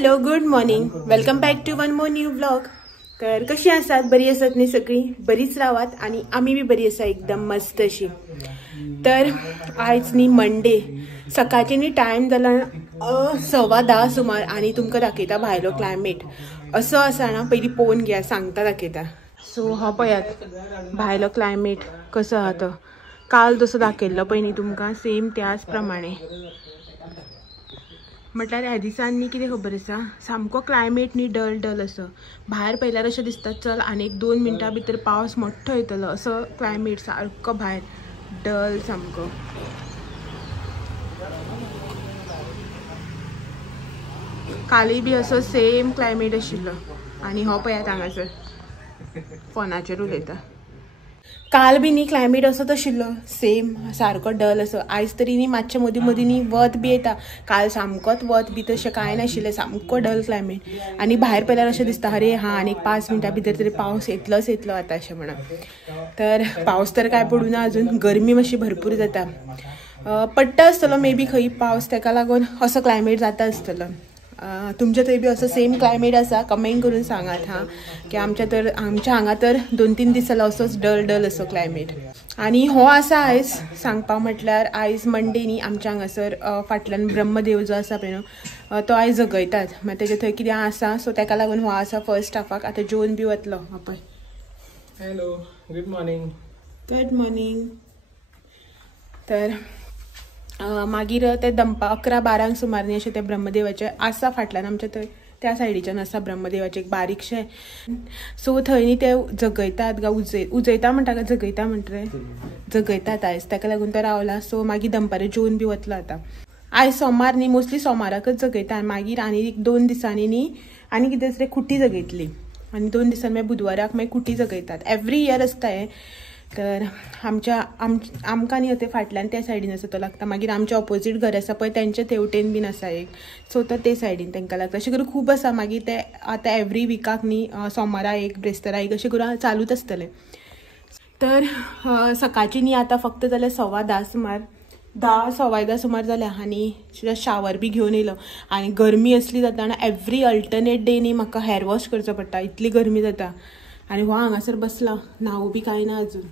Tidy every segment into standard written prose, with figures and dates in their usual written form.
Hello, good morning, welcome back to one more new blog. तर कशी आसात? बरी आसात न्ही सगळी? बरीच रावात आणि आम्ही बी बरी आसा, एकदम मस्त अशी. तर आयज न्ही मंडे, सकाळचे न्ही टायम जाला 10:15 सुमार आणि तुमकां दाखयता भायलो क्लायमेट असो आसा ना. पयलीं पळोवन घ्या, सांगता दाखयता. सो हो पळयात भायलो क्लायमेट कसो आहा तो. काल जसो दाखयल्लो पळय न्ही तुमकां, सेम त्याच प्रमाणे. म्हटल्यार ह्या दिसांनी कितें खबर आसा, सामको क्लायमेट न्ही डल डल असो. भायर पयल्यार अशें दिसता चल आनी 1-2 मिनटां भितर पावस मोठ्ठो येतलो असो क्लायमेट सारको भायर डल सामको. काली बी असो सेम क्लायमेट आशिल्लो आनी हो पळयात हांगासर फोनाचेर उलयता. काल बी न्ही क्लायमेट असोच आशिल्लो, सेम सारको डल असो. आयज तरी न्ही मातशें मदीं मदीं न्ही वत बी येता. काल सामकोच वत बी तशें कांय नाशिल्लें, सामको डल क्लायमेट. आनी भायर पयल्यार अशें दिसता अरे हा आनी 5 मिनटां भितर तरी पावस येतलोच येतलो आतां अशें म्हणून. तर पावस तर काय पडूना अजून, गरमी मातशी भरपूर जाता. पडटा आसतलो मे बी खंय पावस, ताका लागून असो क्लायमेट जाता आसतलो. तुमच्या थंय बी असो सेम क्लायमेट आसा? कमेंट करून सांगात हां. की आमच्या हांगा तर 2-3 दीस जाला असोच डल डल असो क्लायमेट. आणि हो आसा आयज सांगपा म्हटल्यार आयज मंडे न्ही, आमच्या हांगासर फाटल्यान ब्रह्मदेव जो आसा पळय न्हू, तो आयज जगयतात. मागीर तेजे थंय कितें आसा, सो ताका लागून हो आसा फर्स्ट हाफाक. आतां जेवन बी वतलो पळय. Hello, good morning. Good morning. तर मागीर ते दनपा 11-12 सुमार न्ही अशें ते ब्रह्मदेवाचे आसा फाटल्यान आमच्या थंय त्या सायडीच्यान आसा ब्रह्मदेवाचें एक बारीकशें. सो थंय न्ही ते जगयतात उजयता म्हणटा काय जगयता म्हणटा जगयतात आयज, ताका लागून तो रावला. सो मागीर दनपारी जेवन बी वतलो आतां. आयज सोमार न्ही, मोस्टली सोमाराकच जगयता. मागीर आनी 1-2 दिसांनी न्ही आनी कितें तरी खुटी जगयतली. आनी 2 दिसांनी मागीर बुधवाराक मागीर खुटी जगयतात. एवरी इयर आसता हें. तर आमकां न्ही ते फाटल्यान त्या सायडीन आसा तो लागता. मागीर आमचे ऑपोजीट घर आसा पळय तेंचे तेवटेन बीन आसा एक, सो तो ते सायडीन तांकां लागता. अशें करून खूब आसा. मागीर ते आतां एवरी विकाक न्ही सोमारा एक, ब्रेस्तारा एक अशें करून चालूच आसतलें. तर सकाळची न्ही आतां फक्त जाल्यार 10:15 सुमार, 10-11 सुमार जाल्या आनी शावर बी घेवन येयलो. आनी गरमी असली जाता ना, एवरी अल्टरनेट डे न्ही म्हाका हेअर वॉश करचो पडटा, इतली गरमी जाता. आनी हो हांगासर बसला, न्हावू बी कांय ना अजून.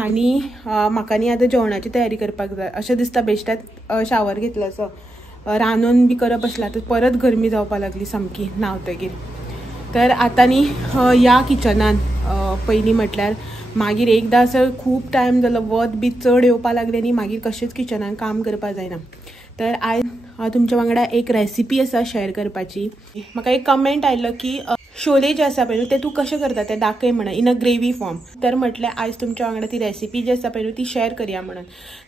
आनी म्हाका न्ही आतां जेवणाची तयारी करपाक जाय अशें दिसता. बेश्टात शावर घेतलो असो, रांदून बी करप आसला तर परत गरमी जावपाक लागली सामकी न्हावतगीर. तर आतां न्ही या किचनान पयलीं म्हटल्यार मागीर एकदां असो खूब टायम जालो वत बी चड येवपा लागलें न्ही, मागीर कशेंच किचनान काम करपा जायना. तर आयज तुमच्या वांगडा एक रेसिपी आसा शेअर करपाची. म्हाका एक कमेंट आयिल्लो की शोले जे आसा पळय न्हू ते तूं कशें करता तें दाखय म्हणून इन अ ग्रेवी फॉर्म. तर म्हटल्यार आयज तुमच्या वांगडा ती रेसिपी जी आसा पळय न्हू ती शेअर करया म्हणून.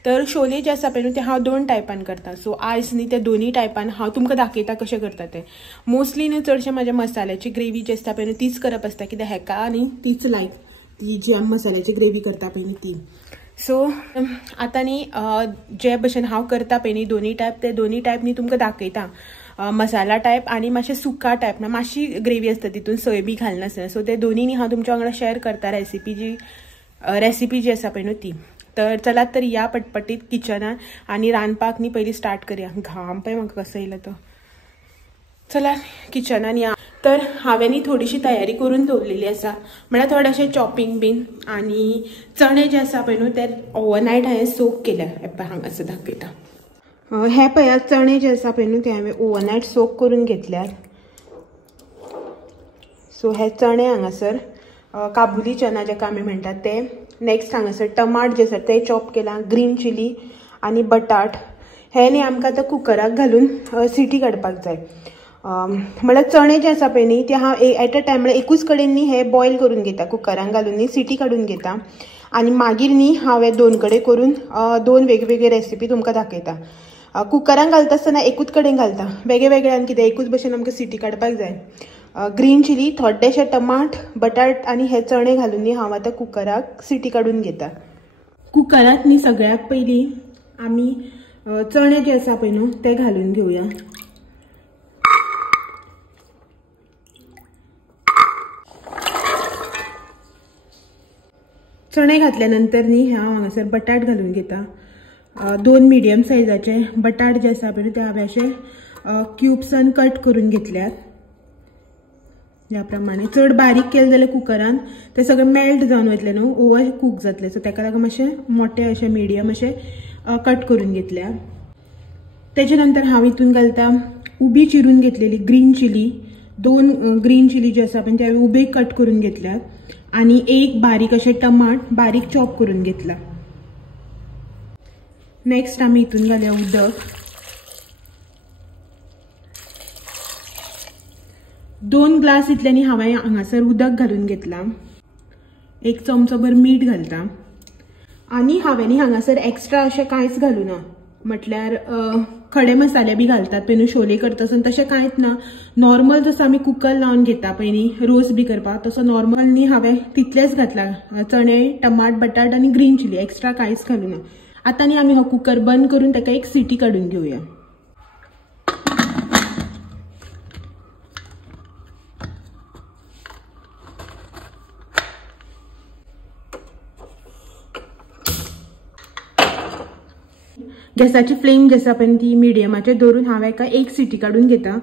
तर शोले जे आसा पळय न्हू ते हांव 2 टायपान करता. सो आयज न्ही ते दोनी टायपान हांव तुमकां दाखयता कशें करता तें. मोस्टली न्ही चडशें म्हाज्या मसाल्याची ग्रेवी जी आसता पळय न्हू तीच करप आसता, कित्याक हेका न्ही तीच लायक ती जी आमी मसाल्याची ग्रेवी करता पळय न्ही ती. सो आतां न्ही जे भशेन हांव करता पळय न्ही दोनी टायप, ते दोनी टायप न्ही तुमकां दाखयता. मसाला टायप आनी मातशें सुका टायप ना, मातशी ग्रेवी आसता तितून सोय बी घालनासतना. सो ते दोनी न्ही हांव तुमच्या वांगडा शेअर करता रेसिपी जी आसा पळय न्हू ती. तर चलात तर या पटपटीत किचनान आनी रांदपाक न्ही पयलीं स्टार्ट करया. घाम पळय म्हाका कसो येयलो तो. चला किचनान या. तर हांवें न्ही थोडीशी तयारी करून दवरलेली आसा, म्हळ्यार थोडेशें चॉपिंग बीन. आनी चणे जे आसा पळय न्हू ते ओवरनायट हांवें सोक केल्या. हेपळय हांगासर दाखयता. हे पळयात चणे जे आसा पळय न्हू ते हांवें ओवरनायट सोक करून घेतल्यात. सो हे चणे हांगासर काबुली चना जेका आमी म्हणटात ते. नेक्स्ट हांगासर टमाट जे आसा ते चॉप केला, ग्रीन चिली आनी बटाट. हे न्ही आमकां आतां कुकराक घालून सिटी काडपाक जाय. म्हळ्यार चणे जे आसा पळय न्ही ते हांव एट अ टायम म्हळ्यार एकूच कडेन न्ही हे बॉयल करून घेता, कुकरान घालून न्ही सिटी काडून घेता. आनी मागीर न्ही हांव हे 2 कडेन करून 2 वेगवेगळे रेसिपी तुमकां दाखयता. कुकरान घालता आसतना एकूच कडेन घालता, वेगळे वेगळ्यान कित्याक एकूच भशेन आमकां सिटी काडपाक जाय. ग्रीन चिली, थोडेशे टमाट, बटाट आनी हे चणे घालून न्ही हांव आतां कुकराक सिटी काडून घेता. कुकरात न्ही सगळ्यात पयलीं आमी चणे जे आसा पळय न्हू ते घालून घेवया. चणे घातल्या नंतर न्ही हांव हांगासर बटाट घालून घेता. 2 मिडियम सायजाचे बटाट जे आसा पळय ते हांवें अशें क्यूब्सान कट करून घेतल्यात. याप्रमाणे चड बारीक केले जाल्यार कुकरान ते सगळे मेल्ट जावन वयतले न्हू, ओवर कूक जातले. सो ताका लागून मातशे मोठे अशे मिडियम अशे कट करून घेतल्या. त्याच्या नंतर हांव हितून घालता उबी चिरून घेतलेली ग्रीन चिली. 2 ग्रीन चिली जे आसा पण ते हांवें उबे कट करून घेतल्यात. आणि 1 बारीक अशे टमाट बारीक चॉप करून घेतला. नेक्स्ट आमी हितून घालया उदक. 2 ग्लास इतल्यानी हांवें हांगासर उदक घालून घेतला. 1 चमचोभर मीठ घालता. आणि हांवें हांगासर एक्स्ट्रा अशें कांयच घालूना. म्हटल्यार खडे मसाले बी घालतात पळय शोले करता आसतना तशें कांयच ना. नॉर्मल जसो आमी कुकर लावन घेता पळय रोस बी करपाक तसो नॉर्मल न्ही हांवें तितलेंच घातला. चणे टमाट बटाट आनी ग्रीन चिली एक्स्ट्रा कांयच घालूना. आतां न्ही आमी हो कुकर बंद करून ताका 1 सिटी काडून घेवया. गॅसाची फ्लेम जी आसा पळय ती मिडियमाचेर दवरून हांव हेका 1 सिटी काडून घेता.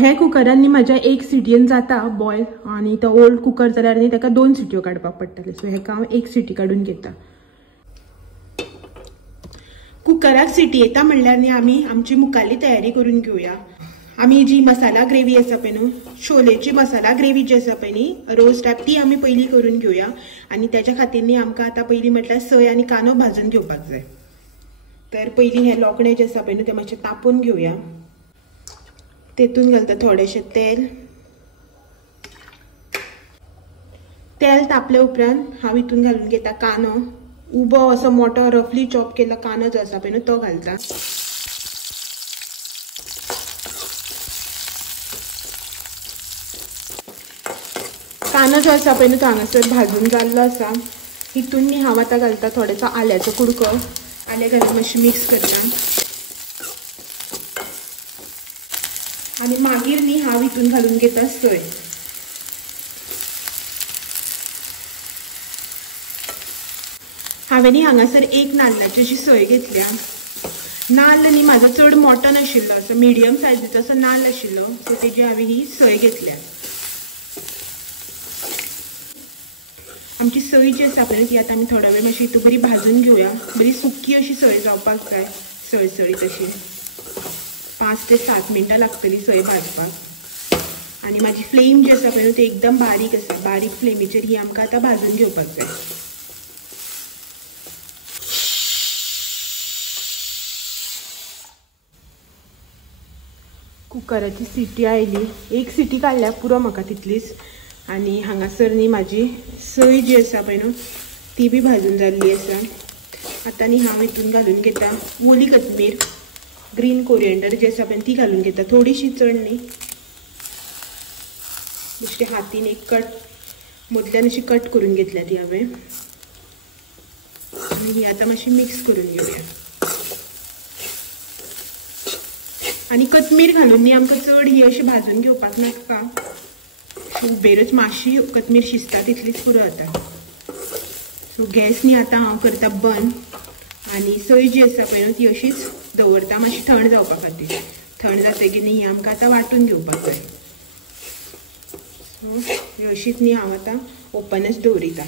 हे कुकरान न्ही म्हाज्या 1 सिटयेन जाता बॉयल. आनी तो ओल्ड कुकर जाल्यार न्ही ताका 2 सिटयो काडपाक पडटले. सो हेका हांव 1 सिटी काडून घेता. कुकराक सिटी येता म्हणल्यार न्ही आमी आमची मुखाल्ली तयारी करून घेवया. आमी जी मसाला ग्रेवी आसा पळय न्हू शोलेची मसाला ग्रेवी जी आसा पळय न्ही रोस्ट टायप ती आमी पयलीं करून घेवया. आनी त्याच्या खातीर न्ही आमकां आतां पयलीं म्हटल्यार सय आनी कांदो भाजून घेवपाक जाय. तर पयलीं हे लोकणे जे आसा पळय न्हू ते मातशे तापोवन घेवया. तेतून घालता थोडेशें तेल. तेल तापले उपरांत हांव हितून घालून घेता कांदो. उबो असो मोठो रफली चॉप केला कांदो जो आसा पळय न्हू तो घालता. कांदो जो आसा पळय न्हू तो हांगासर भाजून जाल्लो आसा. हितून न्ही हांव आतां घालता थोडेसो आल्याचो कुडको. आले घालून मातशें मिक्स करता. आणि मागीर न्ही हांव हितून घालून घेता सय. हांवें न्ही हांगासर 1 नाल्लाची अशी सय घेतल्या. नाल्ल न्ही म्हाजो चड मोठो नाशिल्लो असो मिडियम सायजीचो असो नाल्ल आशिल्लो. सो तेजी हांवें ही सय घेतल्या. आमची सय जी आसा पळय ती आतां आमी थोडा वेळ मातशी हितून बरी भाजून घेवया. बरी सुकी अशी सय जावपाक जाय सळसळीत अशी. 5 ते 7 मिनटां लागतली सय भाजपाक. आनी म्हाजी फ्लेम जी आसा पळय ती एकदम बारीक आसा. बारीक फ्लेमीचेर ही आमकां आतां भाजून घेवपाक जाय. कुकराची सिटी आयली. 1 सिटी काडल्या पुरो म्हाका तितलीच. आनी हांगासर न्ही म्हाजी सय जी आसा पळय न्हू ती बी भाजून जाल्ली आसा. आतां न्ही हांव हितून घालून घेता ओली कोथमीर. ग्रीन कोरिएंडर जी आसा पळय ती घालून घेता. थोडीशी चड न्ही बेश्टे हातीन एक कट मदल्यान अशी कट करून घेतल्या ती हांवें. आनी ही आतां मातशी मिक्स करून घेवया. आनी कोथमीर घालून न्ही आमकां चड ही अशी भाजून घेवपाक नाका. उबेरच मातशी कोथमीर शिजता तितलीच पुरो जाता. सो गॅस न्ही आतां हांव करता बंद. आनी सय जी आसा पळय न्हू ती अशीच दवरता मातशी थंड जावपा खातीर. थंड जातकीर न्ही ही आमकां आतां वांटून घेवपाक जाय. सो ही अशीच न्ही हांव आतां ओपनच दवरिता.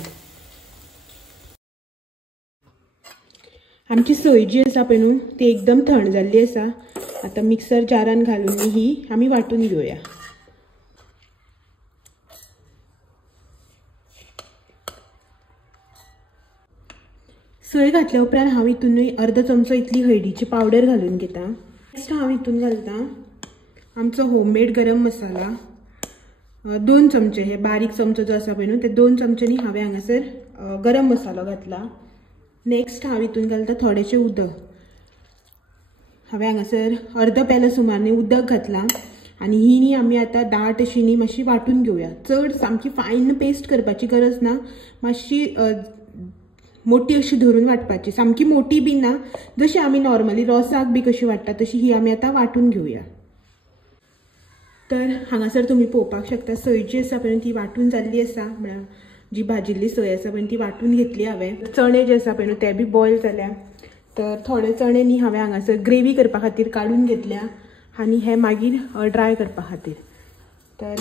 आमची सय जी आसा पळय न्हू ती एकदम थंड जाल्ली आसा. आतां मिक्सर जारान घालून ही आमी वांटून घेवया. सय घातल्या उपरांत हांव हितून अर्धो चमचो इतली हळदीची पावडर घालून घेता. नेक्स्ट हांव हितून घालता आमचो होममेड गरम मसाला. 2 चमचे हे बारीक चमचो जो आसा पळय न्हू ते 2 चमच्यांनी हांवें हांगासर गरम मसालो घातला. नेक्स्ट हांव हितून घालता थोडेशें उदक. हांवें हांगासर अर्दो पेलो सुमार न्ही उदक घातला. आनी ही न्ही आमी आतां दाट अशी न्ही मातशी वांटून घेवया. चड सामकी फायन पेस्ट करपाची गरज ना. मातशी मोटी अशी धरून वाटपाची. सामकी मोटी बी ना. जशी आमी नॉर्मली रोसाक बी कशी वाटता तशी ही आमी आतां वांटून घेवया. तर हांगासर तुमी पळोवपाक शकता सय जी आसा पळय ती वांटून जाल्ली आसा. म्हळ्यार जी भाजिल्ली सय आसा पळय ती वांटून घेतली हांवें. चणे जे आसा पळय न्हू ते बी बॉयल जाल्या. तर थोडे चणे न्ही हांवें हांगासर ग्रेवी करपा खातीर काडून घेतल्या. आणि हे मागीर ड्राय करपा खातीर. तर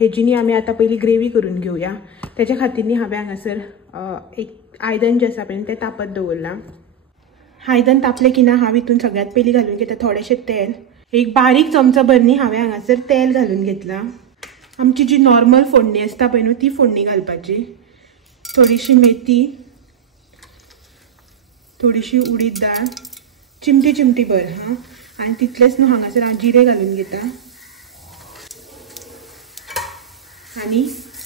हेजीनी आमी आतां पयली ग्रेवी करून घेवया. त्याच्या खातीर हांवें हांगासर एक आयदन जें आसा पळय तें तापत दवरलां. आयदन तापलें की ना हांव हितून सगळ्यात पयलीं घालून घेता थोडेंशें तेल. एक बारीक चमचो भर न्ही हांवें हांगासर तेल घालून घेतलां. आमची जी नॉर्मल फोडणी आसता पळय न्हू ती फोडणी घालपाची. थोडीशी मेथी, थोडीशी उडीद दाळ, चिमटी भर हां. आनी तितलेंच न्हू हांगासर हांव जिरें घालून घेता आनी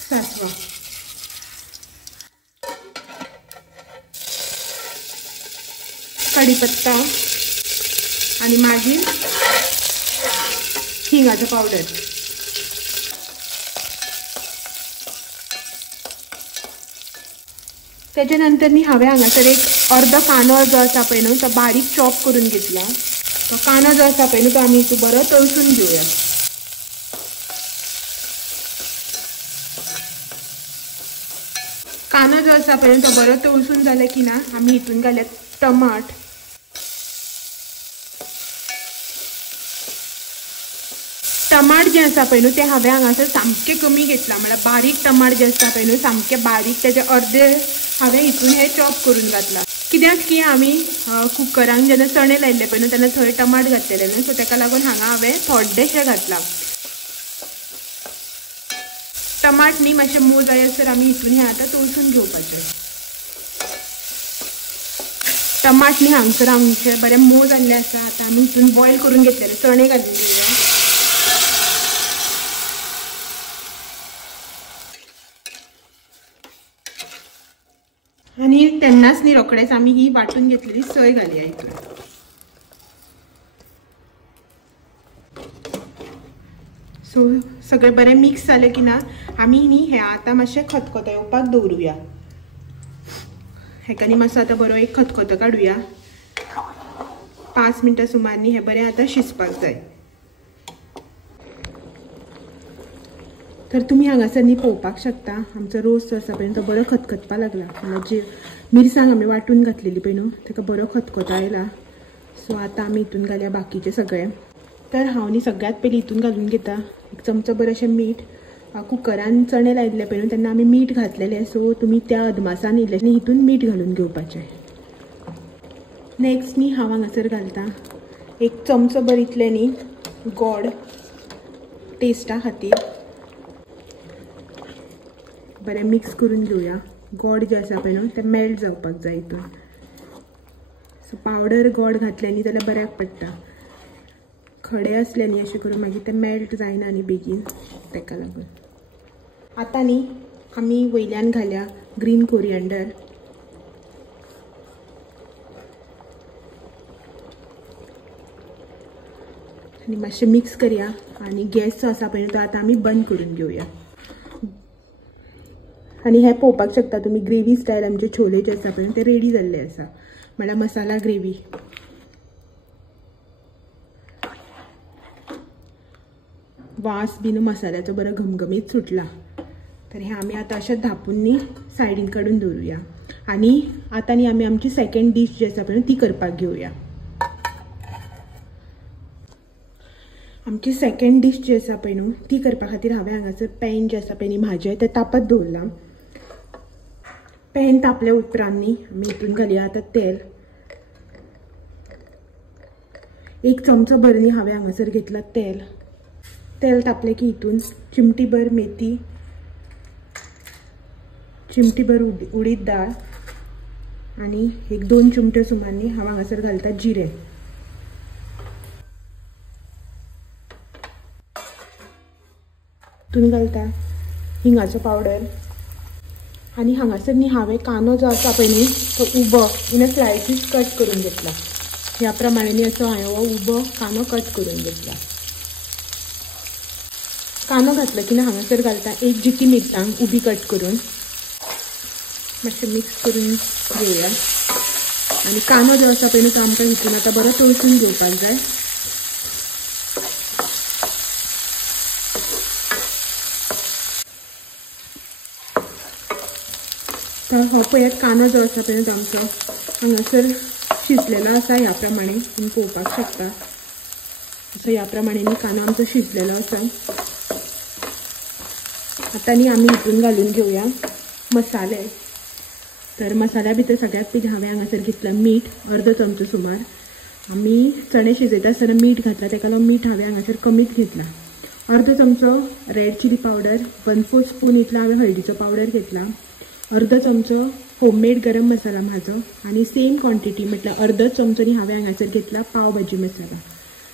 सासवां. कढीपत्ता आणि मागीर हिंगाचो पावडर. त्याच्या नंतर न्ही हांवें हांगासर एक अर्दो कांदो जो आसा पळय न्हू तो बारीक चॉप करून घेतला. तो कांदो जो आसा पळय न्हू तो आमी हितून बरो तळसून घेवया. कांदो जो आसा पळय तो बरो तळसून जाले की ना आमी हितून घालया टमाट. टमाट जे आसा पळय न्हू ते हांवें हांगासर सामके कमी घेतला. म्हळ्यार बारीक टमाट जे आसता पळय न्हू सामके बारीक तेजे अर्दे हांवें हितून हे चॉप करून घातला. कित्याक की आमी कुकरान जेन्ना चणे लायल्ले पळय न्हू तेन्ना थंय टमाट घातलेले न्हू सो ताका लागून हांगा हांवें थोडेशें घातला. टमाट न्ही मातशें मोव जायसर आमी हितून हे आतां तळसून घेवपाचें. टमाट न्ही हांगसर आमचे बरें मोव जाल्ले आसा. आतां आमी हितून बॉयल करून घेतलेले चणे घालून घेवया. आणि तेन्नाच न्ही रोखडेच आमी ही वाटून घेतलेली सय घालया हितून. सो सगळें बरें मिक्स जालें की ना आमी न्ही हे आतां मातशें खतखतो येवपाक दवरुया. हेका न्ही मातसो आतां बरो एक खतखतो काडुया. 5 मिनटां सुमार न्ही हे बरें आतां शिजपाक जाय. तर तुम्ही हांगासर न्ही पळोवपाक शकता आमचो रोस जो आसा पळय तो बरो खतखतपा लागला. म्हणजे जी मिरसांग आमी वाटून घातलेली पळय न्हू ताका बरो खतखतो आयला. सो आतां आमी हितून घालया बाकीचें सगळें. तर हांव न्ही सगळ्यात पयलीं हितून घालून घेता एक चमचो बरें अशें मीठ. कुकरान चणे लायिल्ले पळय न्हू तेन्ना आमी मीठ घातलेलें सो तुमी त्या अदमासान इल्लें हितून मीठ घालून घेवपाचें. नेक्स्ट न्ही हांव हांगासर घालता एक चमचो भर इतलें न्ही गोड टेस्टा खातीर. बरें मिक्स करून घेवया. गोड जे आसा पळय न्हू तें मेल्ट जावपाक जाय हितून. सो पावडर गोड घातले न्ही जाल्यार बऱ्याक पडटा. खडे असले न्ही अशें करून मागीर ते मेल्ट जायना न्ही बेगीन ताका लागून. आतां न्ही आमी वयल्यान घालया ग्रीन कोरिएंडर. आनी मातशें मिक्स करया आनी गॅस जो आसा पळय तो आतां आमी बंद करून घेवया. आनी हे पळोवपाक शकता तुमी ग्रेवी स्टायल आमचे छोले जे आसा पळय ते रेडी जाल्ले आसा. म्हळ्यार मसाला ग्रेवी. वास बीन मसाल्याचो बरो घमघमीत सुटला. तर हे आमी आतां अशें धापून न्ही सायडीन काडून दवरुया. आनी आतां न्ही आमी आमची सेकंड डीश जी आसा पळय ती करपाक घेवया. आमची सेकंड डीश जी आसा पळय न्हू ती करपा खातीर हांवें हांगासर पॅन जे आसा पळय न्ही म्हाजें तें तापत दवरलां. पॅन तापल्या उपरांत न्ही आमी हितून घालया आतां तेल. एक चमचो भर न्ही हांवें हांगासर घेतला तेल. तेल तापलें की हितून चिमटी भर मेथी, चिमटी भर उडीद दाळ आनी एक 2 चिमट्यो सुमार न्ही हांव हांगासर घालता जिरें. हितून घालता हिंगाचो पावडर. आनी हांगासर न्ही हांवें कांदो जो आसा पळय न्ही तो उबो इन स्लायसीस कट करून घेतला. ह्या प्रमाणे न्ही असो हांवें हो उबो कांदो कट करून घेतला. कांदो घातलो की ना हांगासर घालता एक जिती मिरसांग उबी कट करून. मातशें मिक्स करून घेवया. आनी कांदो जो आसा पळय न्ही तो आमकां हितून आतां बरो तळसून घेवपाक जाय. तर हो पळयात कांदो जो आसा पळय तो आमचो हांगासर शिजलेलो आसा. ह्या प्रमाणे तुम्ही पळोवपाक शकता. असं ह्या प्रमाणे कांदो आमचो शिजलेलो आसा। आता न्ही आमी हितून घालून घेवया मसाले। तर मसाल्या भितर सगळ्यात पयलीं हांवें हांगासर घेतला मीठ, अर्दो चमचो सुमार। आमी चणे शिजयता आसतना मीठ घातला, तेका लागून मीठ हांवें हांगासर कमीच घेतला। अर्दो चमचो रेड चिली पावडर, 1/4 स्पून इतलो हांवें हळदीचो पावडर घेतला। अर्दो चमचो होममेड गरम मसाला म्हाजो, आनी सेम क्वॉन्टिटी म्हटल्यार अर्दो चमचो न्ही हांवें हांगासर घेतला पाव भाजी मसाला।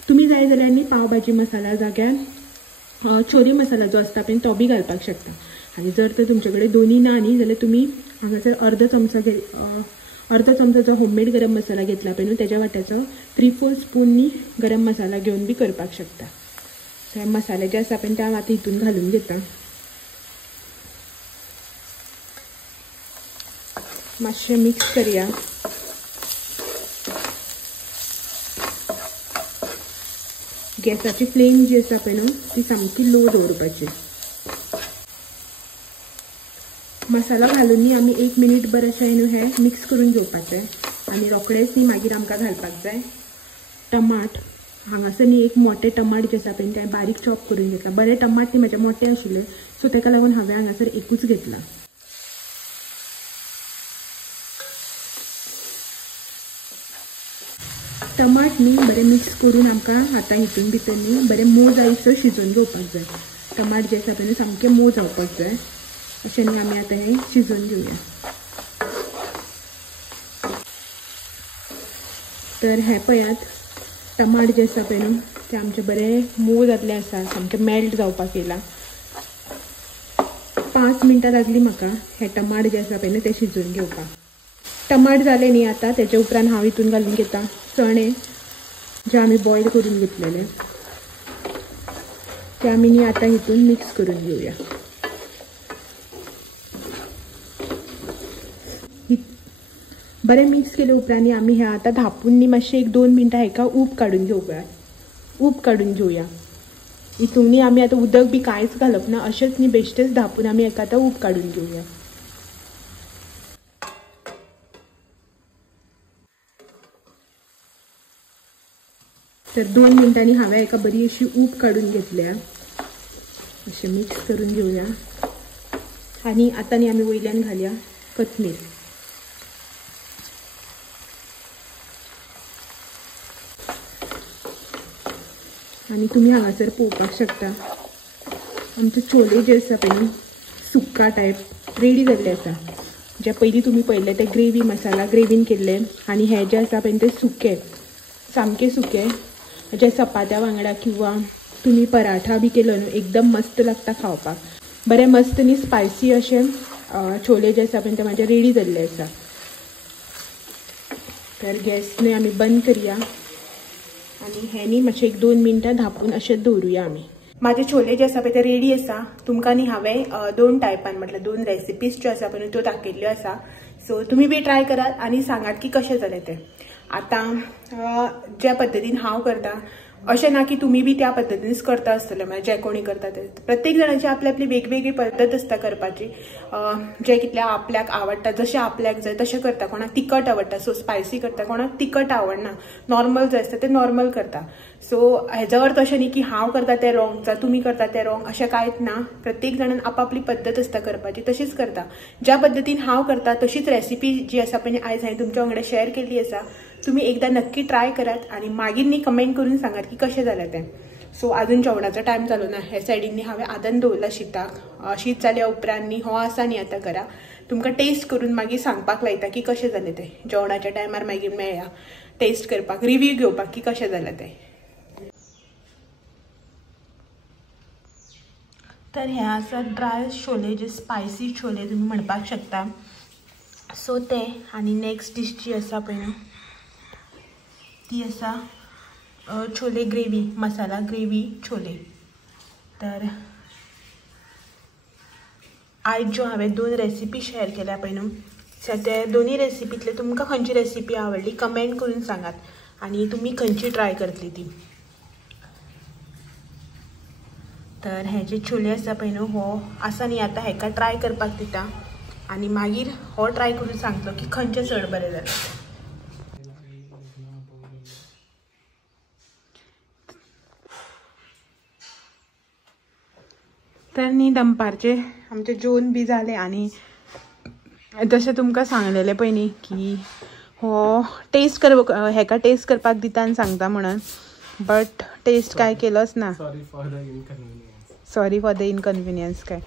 तुमी जाय जाल्यार न्ही पाव भाजी मसाला जाग्यार छोले मसाला जो आसता पळय तो बी घालपाक शकता। आनी जर तर तुमचे कडेन दोनी ना न्ही जाल्यार तुमी हांगासर अर्दो चमचो जो होममेड गरम मसाला घेतला पळय न्हू तेज्या वाट्याचो 3/4 स्पून न्ही गरम मसाला घेवन बी करपाक शकता। हे मसाले जे आसा पळय ते हांव आतां हितून घालून घेता। मातशें मिक्स करया। गॅसाची फ्लेम जी आसा पळय न्हू ती सामकी लो दवरपाची। मसाला घालून न्ही आमी 1 मिनीट भर अशें न्हू हे मिक्स करून घेवपाचें। आनी रोखडेच न्ही मागीर आमकां घालपाक जाय टमाट। हांगासर न्ही एक मोठे टमाट जे आसा पळय ते बारीक चॉप करून घेतला। बरे टमाट न्ही म्हाजे मोठे आशिल्ले सो तेका लागून हांवें हांगासर एकूच घेतला। टमाट न्ही बरें मिक्स करून आमकां आतां हितून भितर न्ही बरें मोव जायसर शिजोवन घेवपाक जाय। टमाट जे आसा पळय सामकें मोव जावपाक जाय। अशें न्ही आमी आतां हें शिजोवन घेवया। तर हे पळयात टमाट जे आसा पळय न्हू ते आमचे बरें मोव जाल्ले आसा, सामकें मेल्ट जावपाक येयला। 5 मिनटां लागली म्हाका हे टमाट जे आसा पळय न्हू ते शिजोवन घेवपाक। टमाट जाले न्ही आतां तेजे उपरांत हांव हितून घालून घेता चणे जे आमी बॉयल करून घेतलेले ते आमी न्ही आतां हितून मिक्स करून घेवया। बरें मिक्स केले उपरांत आमी हे आतां धापून न्ही मातशें 1-2 मिनटां हेका उब काडून घेवया। हितून न्ही आमी आतां उदक बी कांयच घालप ना, अशेंच न्ही बेश्टेच धापून आमी हेका आतां उब काडून घेवया। तर 2 मिनटांनी हांवें हेका बरी अशी उब काडून घेतल्या। अशें मिक्स करून घेवया। आनी आतां न्ही आमी वयल्यान घालया कोथमीर। आनी तुमी हांगासर पळोवपाक शकता आमचे छोले जे आसा पळय सुक्का टायप रेडी जाल्ले आसा। जे पयलीं तुमी पळयल्ले ते ग्रेवी मसाला ग्रेवीन केल्ले आनी हे जे आसा पळय ते सुके, सामके सुके, जे चपात्या वांगडा किंवा तुमी पराठा बी केलो न्हू एकदम मस्त लागता खावपाक। बरें मस्त न्ही स्पायसी अशें छोले जे आसा पळय ते म्हाजे रेडी जाल्ले आसा। तर गॅस न्ही आमी बंद करया आनी हे न्ही मातशें 1-2 मिनटां धापून अशें दवरुया आमी। माझे छोले जे आसा पळय ते रेडी आसा। तुमकां न्ही हांवें 2 टायपान म्हटल्यार 2 रेसिपीज ज्यो आसा पळय त्यो दाखयल्ल्यो आसा। सो तुमी बी ट्राय करात आनी सांगात की कशें जालें तें। आतां ज्या पद्दतीन हांव करता अशें ना की तुमी बी त्या पद्दतीनच करता आसतले, म्हणजे जे कोणी करता ते प्रत्येक जाणांची आपली आपली वेगवेगळी पद्दत आसता करपाची। जे कितल्या आपल्याक आवडटा जशें आपल्याक जाय तशें करता। कोणाक तिखट आवडटा सो स्पायसी करता, कोणाक तिखट आवडना नॉर्मल जाय आसता ते नॉर्मल करता। सो हेजो अर्थ अशें न्ही की हांव करता तें रॉंग जावं तुमी करता तें रॉंग अशें कांयच ना। प्रत्येक जाणान आपापली पद्दत आसता करपाची तशीच करता। ज्या पद्दतीन हांव करता तशीच रेसिपी जी आसा पळय आयज हांवें तुमच्या वांगडा शेअर केल्ली आसा। तुम्ही एकदा नक्की ट्राय करात आनी मागीर न्ही कमेंट करून सांगात की कशें जालें तें। सो अजून जेवणाचो टायम जालो ना। हे सायडीन न्ही हांवें आदन दवरला शीताक। शीत जाल्या उपरांत न्ही हो आसा न्ही आतां घरा तुमकां टेस्ट करून मागीर सांगपाक लायता की कशें जालें तें। जेवणाच्या टायमार मागीर मेळया टेस्ट करपाक, रिव्यू घेवपाक की कशें जालें तें। तर हे आसा ड्राय छोले, जे स्पायसी छोले तुमी म्हणपाक शकता। सो ते आनी नेक्स्ट डिश जी आसा पळय न्हू ती आसा छोले ग्रेवी, मसाला ग्रेवी छोले। तर आयज ज्यो हांवें 2 रेसिपी शेअर केल्या पळय न्हू ते दोनी रेसिपींतले तुमकां खंयची रेसिपी आवडली कमेंट करून सांगात आनी तुमी खंयची ट्राय करतली ती। तर हे जे छोले आसा पळय न्हू हो आसा न्ही आतां हेका ट्राय करपाक दिता आनी मागीर हो ट्राय करून सांगतलो की खंयचे चड बरें जालें। तर न्ही दनपारचे आमचे जेवण बी जाले आणि जशें तुमकां सांगलेलें पयलीं की हो टेस्ट हेका टेस्ट करपाक दिता आनी सांगता म्हणून बट टेस्ट काय केलोच ना. सॉरी फॉर द इनकन्विनियन्स काय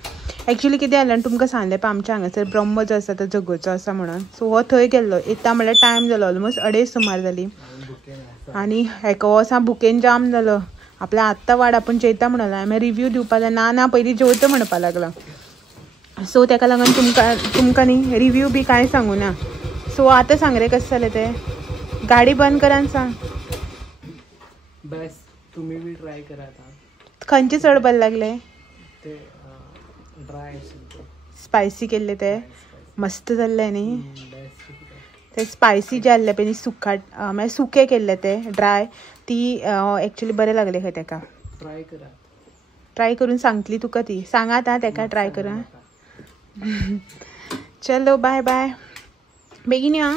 एक्चुअली कितें जालें तुमकां सांगलें पळय आमच्या हांगासर ब्रह्म जो आसा तो जगोचो आसा म्हणून. सो हो थंय गेल्लो येता म्हणल्यार टायम जालो ऑलमोस्ट 2:30 सुमार जाली आनी हेका वोसा बुकेन जाम जालो. आपल्या आत्ता वाड आपूण जेयता म्हणलो हांवें रिव्यू दिवपा जाय ना पयलीं जेवता म्हणपा लागलो. सो तेका लागून तुमकां न्ही रिव्यू बी कांय सांगू ना. सो आतां सांग रे कशें जालें तें. गाडी बंद कर आनी सांग. बेस्ट तुम्ही बी ट्राय करा आता. खंयचे चड बरें लागले? ते ड्राय स्पायसी केल्ले ते मस्त जाल्ले न्ही. ते स्पायसी जे आसले पळय न्ही सुक्काट म्हणजे सुके केल्ले ते ड्राय ती एक्चुअली बरें लागले खंय तेका. ट्राय करा. ट्राय करून सांगतली तुका ती. सांगात आं तेका ट्राय करून. चलो बाय बाय बेगीन या.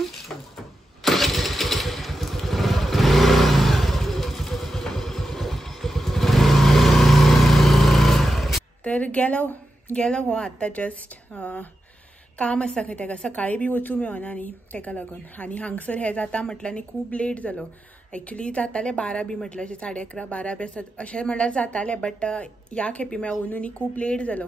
तर गेलो हो आत्ता जस्ट काम आसा खंय तेका सकाळीं बी वचूं मेळना न्ही तेका लागून. आनी हांगसर हें जाता म्हटल्यार न्ही खूब लेट जालो. एक्चुली जाताले 12 बी म्हटल्यार 11:30 12 बी आसत अशें म्हणल्यार जातालें बट ह्या खेपी म्हळ्यार अंदू न्ही खूब लेट जालो.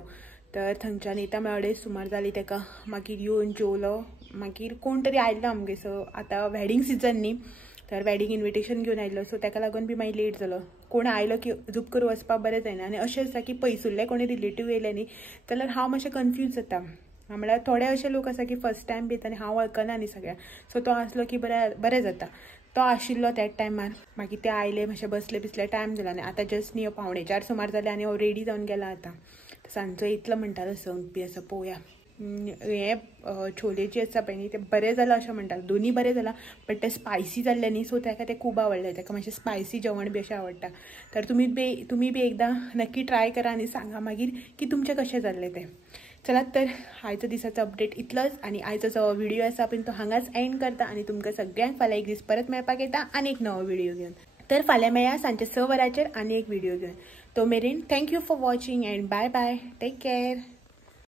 तर थंयच्यान येता म्हळ्यार 2:30 सुमार जाली तेका. मागीर येवन जेवलो. मागीर कोण तरी आयलो आमगे. सो आतां वेडिंग सिजन न्ही तर वेडिंग इन्विटेशन घेवन आयलो. सो तेका लागून बी मागीर लेट जालो. कोण आयलो की झूप करून वचपाक बरें जायना. आनी अशें आसा की पयसुल्ले कोणी रिलेटीव येयले न्ही जाल्यार हांव मातशें कन्फ्यूज जाता. म्हळ्यार थोडे अशे लोक आसा की फर्स्ट टायम बी येता आनी हांव वळखना न्ही सगळ्यांक. सो तो आसलो की बरें जाता. तो आशिल्लो त्याच टायमार. मागीर ते आयले मातशे बसले टायम जालो आनी आतां जस्ट न्ही 3:45 सुमार जाले आनी हांव रेडी जावन गेला आतां. सांजचो इतलो म्हणटालो संक बी आसा पळोवया. हे छोले जे आसा पळय न्ही ते बरें जालां अशें म्हणटात. दोनी बरें जालां बट ते स्पायसी जाल्ले न्ही सो तेका ते खूब आवडले. तेका मातशें स्पायसी जेवण बी अशें आवडटा. तर तुमी बी एकदां नक्की ट्राय करा आनी सांगा मागीर की तुमचें कशें जाल्लें तें. चलात तर आयचो दिसाचो अपडेट इतलोच आनी आयचो जो व्हिडिओ आसा पळय तो हांगाच एंड करता आनी तुमकां सगळ्यांक फाल्यां एक दीस परत मेळपाक येता आनी एक नवो व्हिडिओ घेवन. तर फाल्यां मेळया सांजचे 6 वरांचेर आनी एक व्हिडिओ घेवन. तो मेरेन thank you for watching and bye bye. Take care.